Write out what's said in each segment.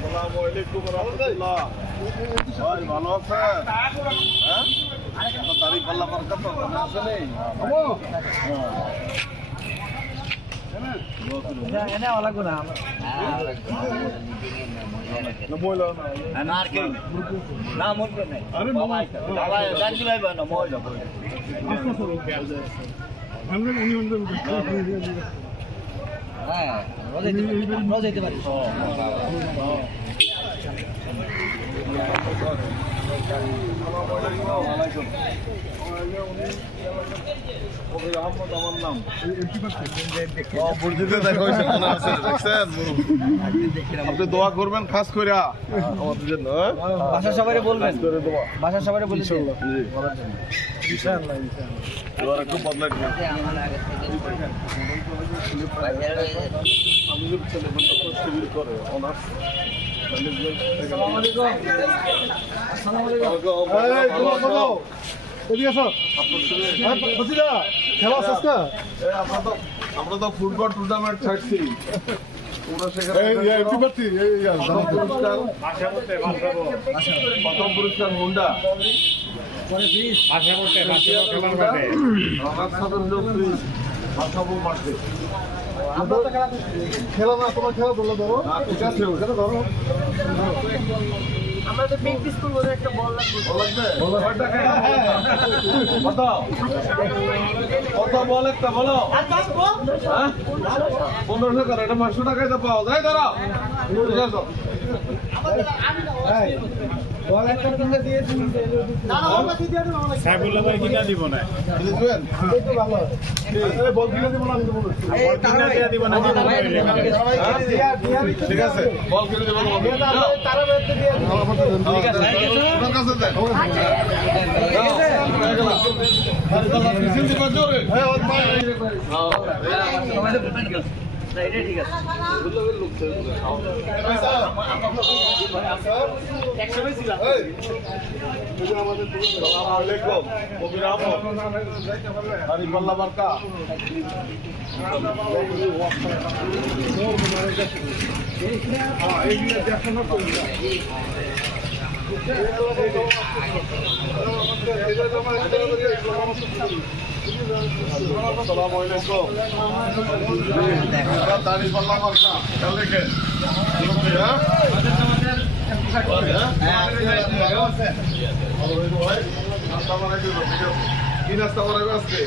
আসসালামাইকুম রহমতুল্লাহ। ভাই ভালো আছেন? হ্যাঁ? দাড়ি পাল্লা মার্কা তো মনে আছে নেই আপনি দোয়া করবেন খাস করে আমাদের জন্য? বাসা সবাই বলবেন বাসা সবাই এবার একটু বদলাই। আমি যদি ছেলে বন্ধু তো শিবির করে অনার্স আমরা তো ফুটবল টুর্নামেন্ট ছাড়ছি। প্রথম পুরস্কার হুন্ডা রানার সাথে লোক বাসাবো মাঠে খেলা না তোমার খেলা বলল ধরো। আছে ওখানে ধরো। আমরা তো প্র্যাকটিস করব একটা বল লাগবে। বল। লাগবে? কত কত বল একটা বলো। হ্যাঁ? পনেরোশো করে এটা পাঁচশো টাকায় তো পাওয়া যায় বল বল না আমি ঠিক আছে। বল কিনে দিবো ঠিক আছে ওনার কাছে দেন যাও, হয়ে গেল। আরে কি নাস্তা বানাবে আজকে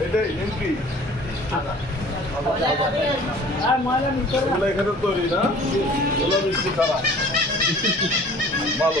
এটাই এগুলো এখানে তৈরি না এগুলো মিষ্টি খারাপ ভালো